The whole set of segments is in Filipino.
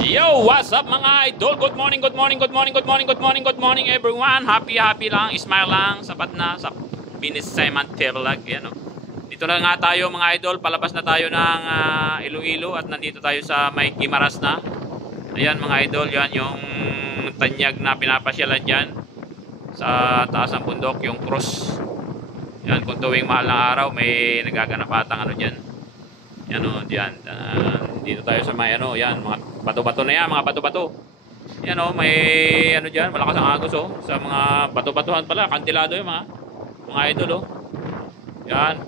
Yo, what's up mga idol? Good morning, good morning, good morning, good morning, good morning, good morning everyone. Happy lang, smile lang, sapat na sa Binis Simon Vlog. Yan, no? Dito na nga tayo mga idol, palabas na tayo ng Iloilo at nandito tayo sa may Guimaras na. Ayan mga idol, yan yung tanyag na pinapasyalan dyan sa taas ng bundok, yung cross. Yan, kung tuwing mahal na araw, may nagaganap atang ano dyan. Yan o, diyan. Dito tayo sa may ano, yan, mga bato-bato na yan, mga bato-bato. Yan o, may ano dyan, malakas ang agos o. Sa mga bato-batuhan pala, kantilado yung mga idol o. Yan.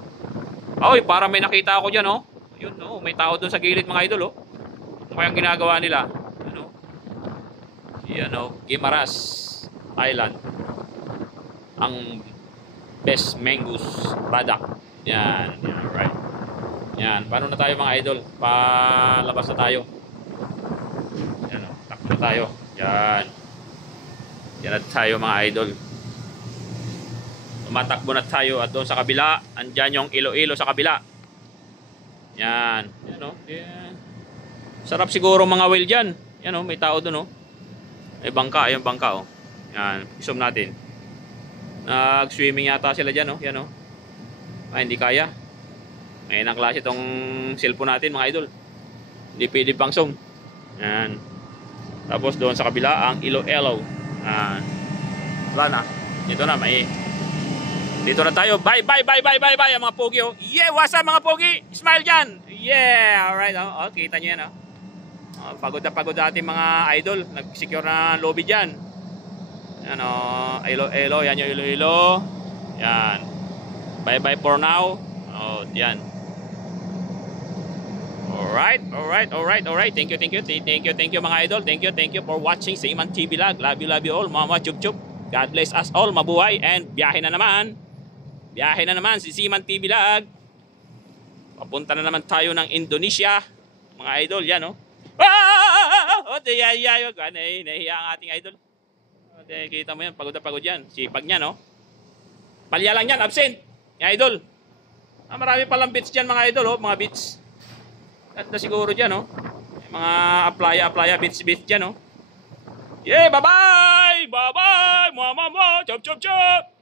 Oy, parang may nakita ako dyan o. Yun o, may tao doon sa gilid mga idol o. Ano kayang ginagawa nila? Yan o. Yan o, Guimaras Island. Ang best mangoes badak. Yan, yan, right. Yan, paano na tayo mga idol? Palabas na tayo. Yan, takbo na tayo. Yan. Yan na tayo mga idol. Tumatakbo na tayo at doon sa kabila, andyan yung Iloilo sa kabila. Yan. Yan o. Yan. Sarap siguro mga whale dyan. Yan o, may tao doon o. May bangka, ayun bangka o. Yan, isum natin. Nag-swimming yata sila dyan o. Yan o. Ay, hindi kaya. Ngayon ang klase itong cellphone natin mga idol. Hindi pwede pang zoom. Yan. Tapos doon sa kabila ang Iloilo. Wala na. Dito na may. Dito na tayo. Bye bye bye bye bye bye mga pogi oh. Yeah, what's up mga pogi? Smile dyan. Yeah, alright oh. Oh, kita nyo yan oh. Pagod na pagod ating mga idol. Nag-secure na lobby dyan. Yan oh. Iloilo. Yan yung Iloilo. Yan. Bye bye for now. Oh, yan. Alright. Thank you mga idol. Thank you for watching Simon TV Vlog. Love you all. Mama chup chup. God bless us all. Mabuhay and biyahe na naman. Biyahe na naman si Simon TV Vlog. Papunta na naman tayo ng Indonesia. Mga idol, yan oh. Oh, nahiya ang ating idol. Kita mo yan, pagod na pagod yan. Sipag niya no. Palya lang yan, absent. Mga idol. Marami palang bits dyan mga idol, oh, mga bits. At na siguro dyan, oh. Mga aplaya, bits dyan, oh. Yeah, bye-bye! Bye-bye! Chop, chop, chop!